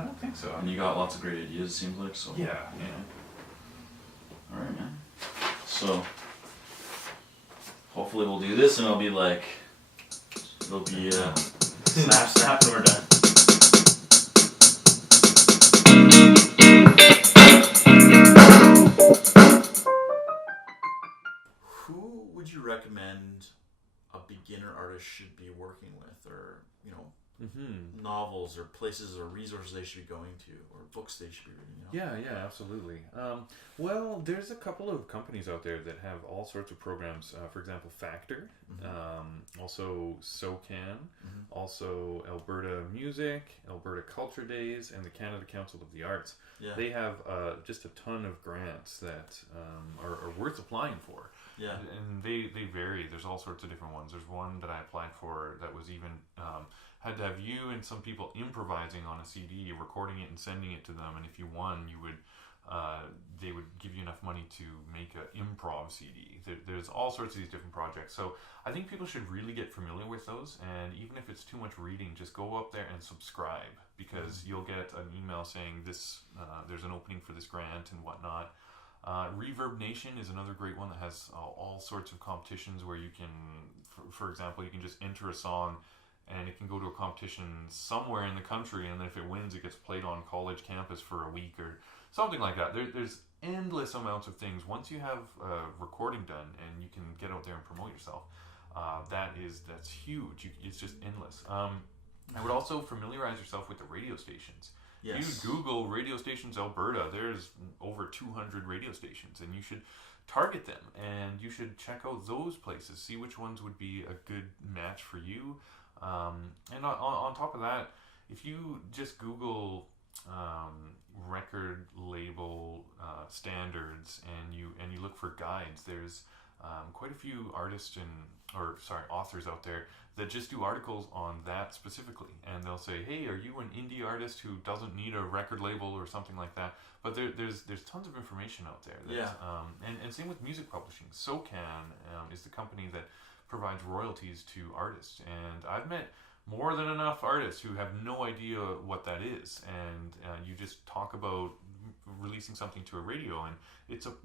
I don't think so. And you got lots of great ideas, it seems like, so. Yeah. Alright, man. So, hopefully we'll do this and it'll be like, it'll be, snap, and we're done. Who would you recommend a beginner artist should be working with, or novels or places or resources they should be going to, or books they should be reading? Yeah, absolutely. Well, there's a couple of companies out there that have all sorts of programs. For example, Factor, also SOCAN, also Alberta Music, Alberta Culture Days, and the Canada Council of the Arts. Yeah. They have just a ton of grants that are worth applying for. Yeah. And they vary. There's all sorts of different ones. There's one that I applied for that was even had to have you and some people improvising on a CD, recording it and sending it to them. And if you won, you would they would give you enough money to make an improv CD. There's all sorts of these different projects. So I think people should really get familiar with those. And even if it's too much reading, just go up there and subscribe, because you'll get an email saying this there's an opening for this grant and whatnot. Reverb Nation is another great one that has all sorts of competitions where you can, for example, you can just enter a song and it can go to a competition somewhere in the country, and then if it wins, it gets played on college campus for a week or something like that. There's endless amounts of things. Once you have recording done and you can get out there and promote yourself, that's huge. It's just endless. I would also familiarize yourself with the radio stations. Yes. You Google radio stations Alberta, there's over 200 radio stations, and you should target them, and you should check out those places, see which ones would be a good match for you. And on top of that, if you just Google record label standards and you look for guides, there's quite a few authors out there that just do articles on that specifically, and they'll say, hey, are you an indie artist who doesn't need a record label or something like that? But there's tons of information out there. And same with music publishing. SOCAN is the company that provides royalties to artists, and I've met more than enough artists who have no idea what that is, and you just talk about releasing something to a radio, and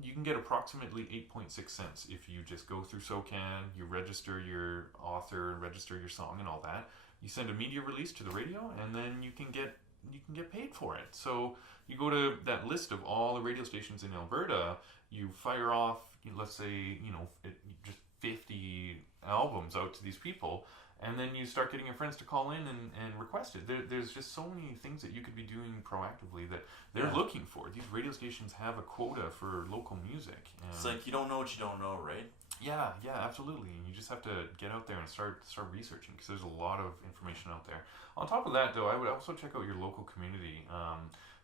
you can get approximately 8.6 cents if you just go through SOCAN, you register your author, register your song and all that. You send a media release to the radio, and then you can get paid for it. So you go to that list of all the radio stations in Alberta, you fire off, let's say, just 50 albums out to these people, and then you start getting your friends to call in and request it. There's just so many things that you could be doing proactively that they're looking for. These radio stations have a quota for local music. And it's like you don't know what you don't know, right? Yeah, absolutely. And you just have to get out there and start researching, because there's a lot of information out there. On top of that, though, I would also check out your local community.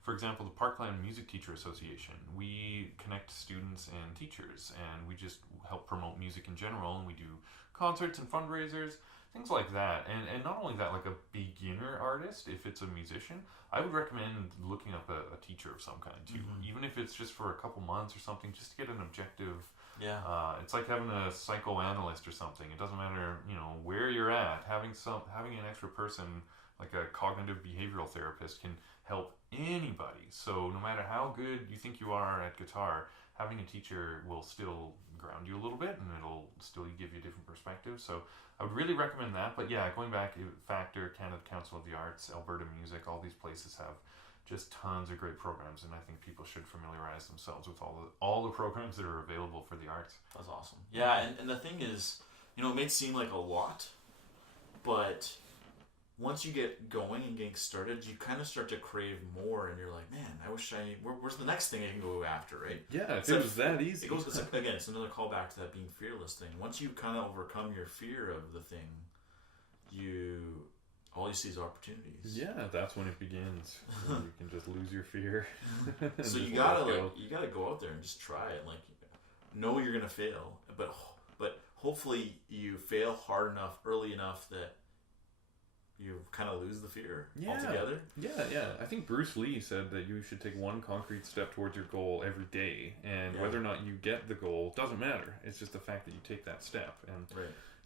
For example, the Parkland Music Teacher Association. We connect students and teachers, and we just help promote music in general, and we do concerts and fundraisers, things like that. And not only that, like a beginner artist, if it's a musician, I would recommend looking up a teacher of some kind too, even if it's just for a couple months or something, just to get an objective. Yeah. It's like having a psychoanalyst or something. It doesn't matter, where you're at. Having an extra person, like a cognitive behavioral therapist, can help anybody. So no matter how good you think you are at guitar, having a teacher will still ground you a little bit, and it'll still give you a different perspective. So I would really recommend that. But yeah, going back, Factor, Canada Council of the Arts, Alberta Music, all these places have just tons of great programs, and I think people should familiarize themselves with all the programs that are available for the arts. That's awesome. Yeah, and the thing is, it may seem like a lot, but once you get going and getting started, you kind of start to crave more, and you're like, man, where's the next thing I can go after, right? Yeah, it was that easy. It's another callback to that being fearless thing. Once you kind of overcome your fear of the thing, all you see is opportunities. Yeah, that's when it begins. You can just lose your fear. So you gotta go out there and just try it. Like, know you're gonna fail, but hopefully you fail hard enough, early enough that you kind of lose the fear altogether. Yeah. I think Bruce Lee said that you should take one concrete step towards your goal every day, and whether or not you get the goal doesn't matter. It's just the fact that you take that step. And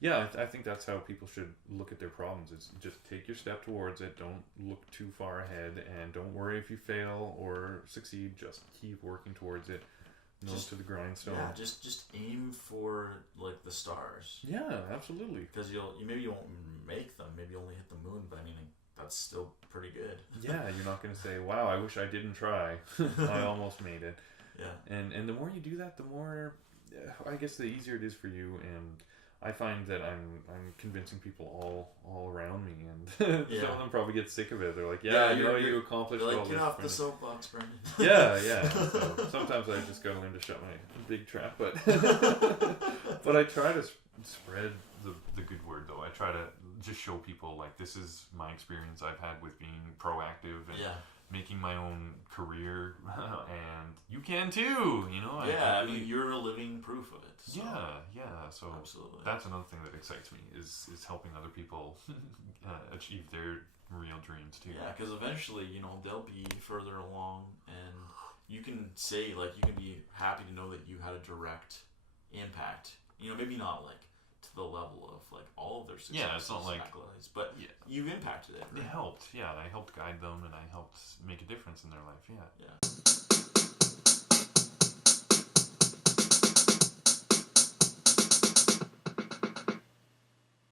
Yeah, I think that's how people should look at their problems. It's just take your step towards it. Don't look too far ahead, and don't worry if you fail or succeed. Just keep working towards it. Nose to the grindstone. Yeah, just aim for like the stars. Yeah, absolutely. Because you maybe you won't make them. Maybe you only hit the moon, but I mean that's still pretty good. Yeah, you're not going to say, "Wow, I wish I didn't try. I almost made it." Yeah. And the more you do that, the more, I guess, the easier it is for you. And I find that I'm convincing people all around me, and some of them probably get sick of it. They're like, "Yeah, you accomplished all this." Get off the soapbox, Brendon. Yeah. So sometimes I just gotta learn to shut my big trap, but but I try to spread the good word, though. I try to just show people, like, this is my experience I've had with being proactive and making my own career, and you can too, you know. I mean, you're a living proof of it. So. Yeah. So absolutely, that's another thing that excites me is helping other people achieve their real dreams too. Yeah, because eventually, you know, they'll be further along, and you can say, like, you can be happy to know that you had a direct impact. You know, maybe not like to the level of like all of their successes. Yeah, it's not like accolades, but you've impacted it. Right? It helped. Yeah, I helped guide them, and I helped make a difference in their life. Yeah. Yeah.